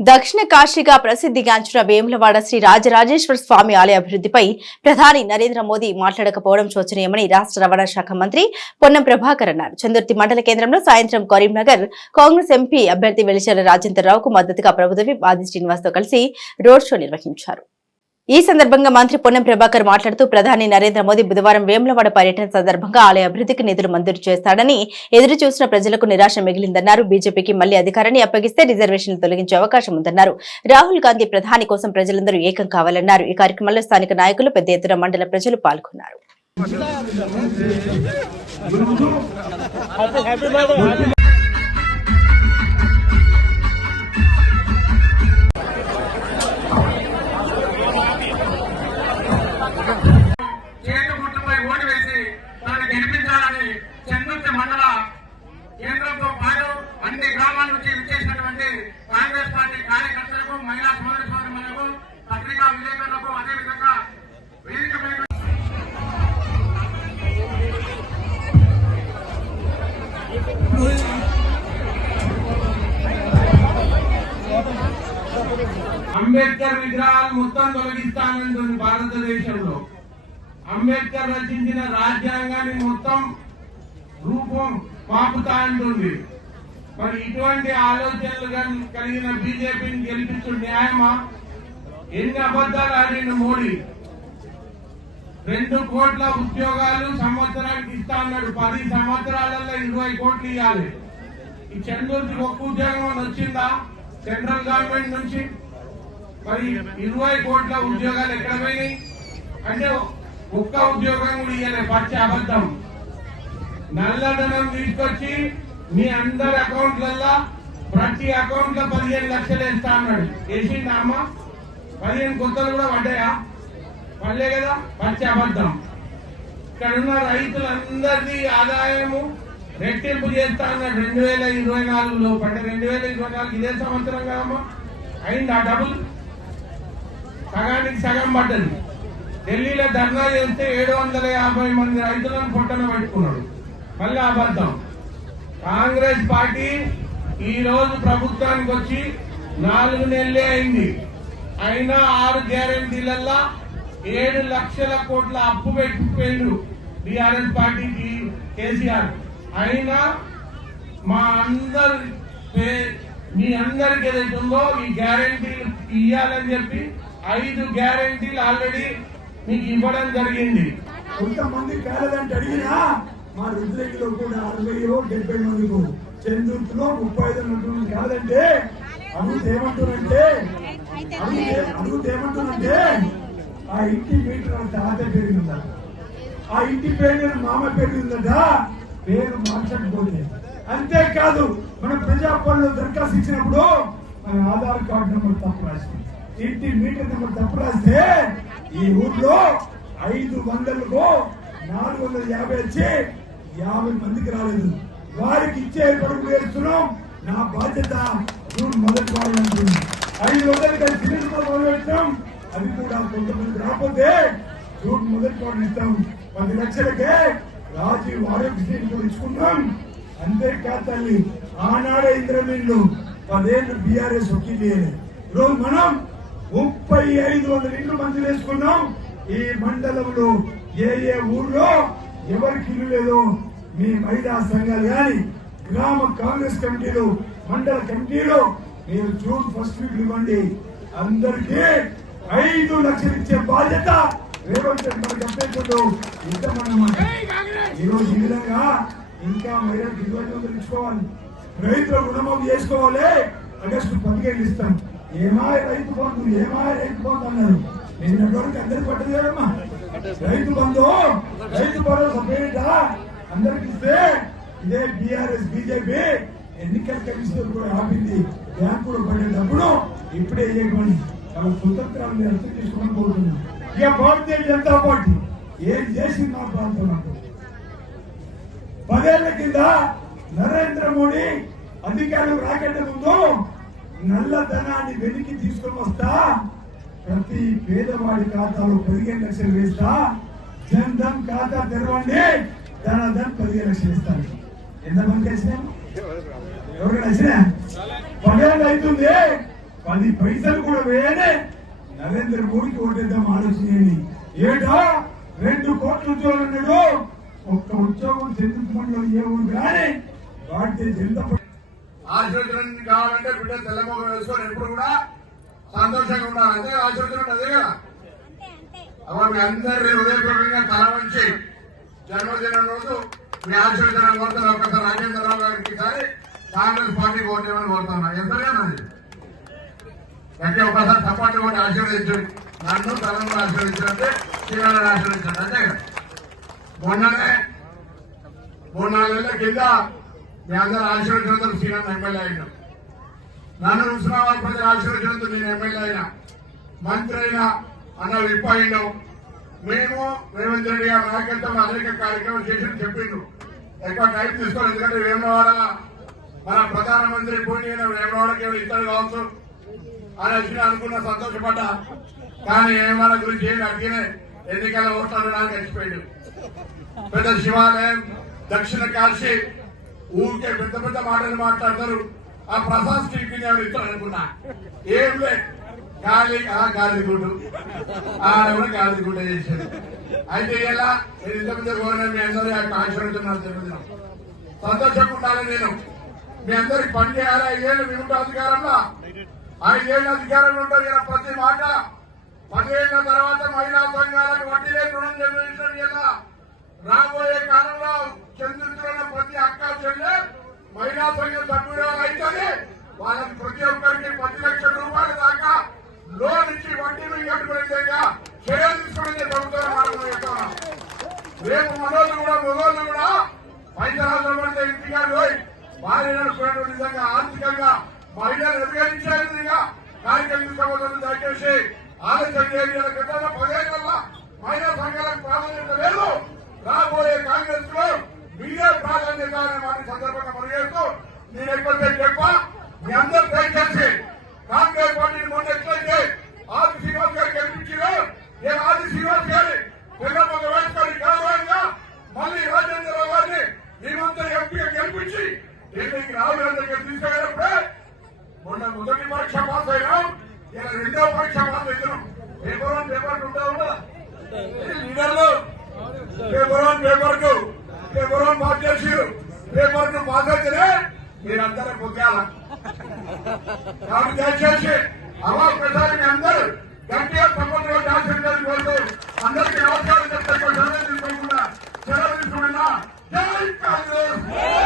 దక్షిణ కాశీగా ప్రసిద్ధిగాంచిన వేములవాడ శ్రీ రాజరాజేశ్వర స్వామి ఆలయ అభివృద్ధిపై ప్రధాని నరేంద్ర మోదీ మాట్లాడకపోవడం శోచనీయమని రాష్ట్ర రవాణా శాఖ మంత్రి పొన్నం ప్రభాకర్ అన్నారు. చందుర్తి మండల కేంద్రంలో సాయంత్రం కరీంనగర్ కాంగ్రెస్ ఎంపీ అభ్యర్థి వెలిచల రాజేంద్రరావుకు మద్దతుగా ప్రభుత్వ విప్ ఆది శ్రీనివాస్తో కలిసి రోడ్ షో నిర్వహించారు. ఈ సందర్భంగా మంత్రి పొన్నం ప్రభాకర్ మాట్లాడుతూ ప్రధాని నరేంద్ర మోదీ బుధవారం వేములవాడ పర్యటన సందర్భంగా ఆలయ అభివృద్ధికి నిధులు మంజూరు చేస్తాడని ఎదురు చూసిన ప్రజలకు నిరాశ మిగిలిందన్నారు. బీజేపీకి మళ్ళీ అధికారాన్ని అప్పగిస్తే రిజర్వేషన్లు తొలగించే అవకాశం ఉందన్నారు. రాహుల్ గాంధీ ప్రధాని కోసం ప్రజలందరూ ఏకం కావాలన్నారు. ఈ కార్యక్రమంలో స్థానిక నాయకులు పెద్ద ఎత్తున మండల ప్రజలు పాల్గొన్నారు. కాంగ్రెస్ పార్టీ కార్యకర్తలకు మహిళా సోదరి సోదరులకు పత్రికా విలేకరులకు అదేవిధంగా వేదిక మీద అంబేద్కర్ విగ్రహాలు మొత్తం తొలగిస్తానంటుంది భారతదేశంలో. అంబేద్కర్ రచించిన రాజ్యాంగాన్ని మొత్తం రూపం పాపుతా అంటుంది మరి ఇటువంటి ఆలోచనలు కలిగిన బీజేపీని గెలిపించు న్యాయమా? ఎన్ని అబద్దాలు ఆడిన మోడీ? రెండు కోట్ల ఉద్యోగాలు సంవత్సరానికి ఇస్తా అన్నాడు. పది సంవత్సరాలలో ఇరవై కోట్లు ఇవ్వాలి ఈ చంద్రుడికి ఒక్క ఉద్యోగం వచ్చిందా? సెంట్రల్ గవర్నమెంట్ నుంచి? మరి ఇరవై కోట్ల ఉద్యోగాలు ఎక్కడ పోయినాయి? అంటే ఒక్క ఉద్యోగం కూడా ఇవ్వలే పచ్చ అబద్ధం. నల్లధనం తీసుకొచ్చి మీ అందరి అకౌంట్లల్లో ప్రతి అకౌంట్లో పదిహేను లక్షలు వేస్తా అన్నాడు. వేసిందా అమ్మ? పదిహేను కొత్తలు కూడా పడ్డాయా? పడలే కదా పచ్చి అబద్ధం. ఇక్కడ ఉన్న రైతులందరిది ఆదాయము రెట్టింపు చేస్తా అన్నాడు. రెండు వేల ఇరవై నాలుగులో అంటే రెండు వేల ఇరవై నాలుగు ఇదే సంవత్సరం కదమ్మా అయిందా డబుల్? సగానికి సగం పడ్డది. ఢిల్లీలో ధర్నా చేస్తే ఏడు వందల యాభై మంది రైతులను పొట్టన పెట్టుకున్నాడు. మళ్ళీ అబద్ధం. కాంగ్రెస్ పార్టీ ఈ రోజు ప్రభుత్వానికి వచ్చి నాలుగు నెలలే అయింది. అయినా ఆరు గ్యారంటీలల్లా ఏడు లక్షల కోట్ల అప్పు పెట్టిపోయిండు టిఆర్ఎస్ పార్టీకి కేసీఆర్. అయినా మా అందరి మీ అందరికి ఏదైతే ఉందో ఈ గ్యారంటీలు ఇవ్వాలని చెప్పి ఐదు గ్యారంటీలు ఆల్రెడీ మీకు ఇవ్వడం జరిగింది. కొంతమంది కాలేదంటే అడిగినా మా రుద్రగిలో కూడా అరవయో డెబ్బై మందికి చంద్రుతిలో ముప్పై ఐదు మంది కాదంటే అడుగుతే ఏమంటున్నంటే అడుగుతే అడుగుతే ఏమంటున్నంటే ఆ ఇంటి మీటర్ అంత తాత పెరిగిందా ఆ ఇంటి పేరు మామ పెరిగిందట పేరు మార్చకపోతే. అంతేకాదు మన ప్రజాపాలన దరఖాస్తు ఇచ్చినప్పుడు మన ఆధార్ కార్డు నెంబర్ తప్పు రాసింది. ఇంటి మీటర్ నెంబర్ తప్పు రాస్తే ఈ ఊర్లో ఐదు వందలకు నాలుగు వందల యాభై వచ్చి యాభై మందికి రాలేదు. వారికి ఇచ్చే పడుకు వేస్తున్నాం నా బాధ్యత జూన్ మొదటి వారం అంటుంది ఐదు వందలు అది సిమెంట్ అది కూడా కొంతమంది రాకపోతే జూన్ మొదటి వారం ఇస్తాం. పది లక్షలకే రాజీవ్ ఆరోగ్యశ్రీ కూడా ఇచ్చుకున్నాం అంతేకాదు తల్లి ఆనాడే ఇంద్రమీన్లు పదేళ్ళు బీఆర్ఎస్ ఒక్కింది రోజు మనం ముప్పై ఐదు వందల ఇండ్లు మంజూరు వేసుకున్నాం ఈ మండలంలో ఏ ఏ ఊర్లో ఎవరికి ఇల్లు లేదో మీ మహిళా సంఘాలు కానీ గ్రామ కాంగ్రెస్ కమిటీలు మండల కమిటీలు మీరు జూన్ ఫస్ట్ వీక్ ఇవ్వండి. అందరికీ ఐదు లక్షలు ఇచ్చే బాధ్యత రేవంత్ మనకి అప్పేప్పుడు ఇద్దామన్నమాట ఈరోజు ఈ విధంగా ఇంకా మహిళలకు ఇరవై వందలు ఇచ్చుకోవాలి. రైతుల రుణమాఫీ చేసుకోవాలి. ఆగస్టు పదిహేను ఇస్తాం. ఏమా రైతు బంధు ఏమా రైతు బంధు అన్నారు. నిన్న వరకు అందరికి పట్టదు కదమ్మా రైతు బంధు రైతు భరోసా పేరిట అందరికి ఇస్తే ఇదే బీఆర్ఎస్ బీజేపీ ఎన్నికల కమిషన్ కూడా ఆపింది. బ్యాంకులు పడేటప్పుడు ఇప్పుడే ఇవ్వకండి తమ స్వతంత్రాన్ని అర్థం చేసుకోవడం కోరుతున్నాం. ఇక భారతీయ జనతా పార్టీ ఏం చేసింది మా ప్రాంతం పదేళ్ళ కింద నరేంద్ర మోడీ అధికారులు రాకంటే ముందు నల్లధనాన్ని వెనక్కి తీసుకొని వస్తా ప్రతి పేదవాడి ఖాతాలో పదిహేను లక్షలు వేస్తా జన్ ధన్ ఖాతా తెరవండి ధనధన్ పదిహేను లక్షలు ఇస్తాను. ఎంతమంది వేసినా ఎవరికైనా వచ్చినా పదేళ్ళు అవుతుంది. పది పైసలు కూడా వేయనే నరేంద్ర మోడీకి ఓటేద్దాం ఆలోచన ఏటా? రెండు కోట్ల ఉద్యోగాలు ఉన్నాడు. ఒక్క ఉద్యోగం చంద్రబాబు ఏముంది కానీ భారతీయ జనతా పార్టీ కావాలంటే బిడ్డ తెల్లమొగ వేసుకోవాలి. ఎప్పుడు కూడా సంతోషంగా ఉన్నారు అంతే ఆశీర్వచనం అదే కదా. అప్పుడు మీ అందరి హృదయపూర్వకంగా తల వంచి జన్మదినం రోజు మీ ఆశీర్వచనం కోరుతున్నా ఒకసారి రాజేంద్రరావు గారికి ఈసారి కాంగ్రెస్ పార్టీ ఓటేమని కోరుతున్నా ఎంతగానండి? అంటే ఒకసారి తప్పట్టు కూడా ఆశీర్వదించండి. నన్ను తలను ఆశీర్వదించాలంటే శ్రీరాలను ఆశీర్వదించండి అంతే కదా? మొన్ననే మూడు నాలుగు నెలల కింద మీ అందరూ ఆశీర్వదించడం శ్రీరామ్ ఎమ్మెల్యే అయినా. నన్ను హుస్నాబాద్ ప్రజలు ఆశీర్వచనంతో నేను ఎమ్మెల్యే అయినా మంత్రి అయినా అన్న విప్ అయినాం మేము రేవంత్ రెడ్డి గారి నాయకత్వం అనేక కార్యక్రమాలు చేసి చెప్పిండు. ఎక్కువ టైం తీసుకోవాలి ఎందుకంటే వేమవాడ మన ప్రధానమంత్రి పోయి వేమవాడకి ఎవరు ఇస్తాడు కావచ్చు అని వచ్చి అనుకున్న సంతోషపడ్డా. కానీ వేమవాడ గురించి ఏమి అడిగినే ఎన్నికల ఓట్లు అడగడానికి వచ్చిపోయాడు పెద్ద శివాలయం దక్షిణ కాశీ ఊరికే పెద్ద పెద్ద మాటలు మాట్లాడతారు. ఆ ప్రసాద్ స్టీఫీ ఎవరు ఇస్తారు అనుకున్నా? ఏం లేదు గాలి ఆ గాలి గుడ్డు. ఆ ఎవరు గాలి గుడ్డ చేశారు అయితే ఎలా? నేను ఇంతకుముందు కోరిన. మీ అందరూ ఆశీర్వదిస్తున్నారు జన్మదినం సంతోషంగా ఉండాలి నేను. మీ అందరికి పని చేయాలి? ఐదేళ్ళు మీ ఉంటా అధికారంలో? ఐదేళ్ళు అధికారంలో ఉంటారు ఇలా ప్రతి మాట. పదిహేళ్ళ తర్వాత మహిళా సంఘాలకు వడ్డీ లేని రుణం చెల్లించడం ఇలా రాబోయే కాలంలో చంద్రుతున్న ప్రతి అక్క చెల్లె మహిళా సంఘం సభ్యురాలు వాళ్ళకి ప్రతి ఒక్కరికి పది లక్షల రూపాయల దాకా లోన్ ఇచ్చి వడ్డీలు మీద కట్టుకునే చర్యలు తీసుకునే ప్రభుత్వం మార్గం రేపు మనోళ్ళు కూడా మొగోళ్ళు కూడా పైసలు పడితే ఇంటికాడు పోయి భార్యలను కూడా విధంగా ఆర్థికంగా మహిళలు ఎదురించే విధంగా కార్యక్రమం తీసుకోవాలని దయచేసి ఆలోచన చేయాలి గతంలో పదేళ్ళ మహిళా సంఘాలకు ప్రాధాన్యత లేదు. రాబోయే కాంగ్రెస్లో మీరే ప్రాధాన్యత అనే మాట సందర్భంగా మనగేస్తూ నేను ఎక్కడికే చెప్ప మీ అందరూ దయచేసి కాంగ్రెస్ పార్టీని మొన్న ఎట్లయితే ఆది శ్రీనివాస్ గారు గెలిపించారు నేను ఆది శ్రీనివాస్ గారి పిల్లమ్మ వేసుకొని గౌరవంగా మళ్ళీ రాజేంద్రరావు గారిని మేమంతా ఎంపీగా గెలిపించి ఢిల్లీకి రాహుల్ దగ్గర తీసుకెళ్ళినప్పుడే మొన్న మొదటి పరీక్ష పాస్ అయినాం ఇలా రెండో పరీక్ష పాస్ అవుతున్నాం పేపర్ వన్ పేపర్ టూ ఉంటా లీడర్లు paper one paper two paper one pass చేసి పేపర్ టూ పాస్ అయితేనే మీరందరూ పొద్దాల కాబట్టి దయచేసి అవాజ్ ప్రసాద్ మీ అందరూ గట్టిగా తప్పకుండా ఆశీర్వాదాలు కోరుతూ అందరికీ నమస్కారం చెప్తే సెలవు సెలవు తీసుకున్నా జై కాంగ్రెస్!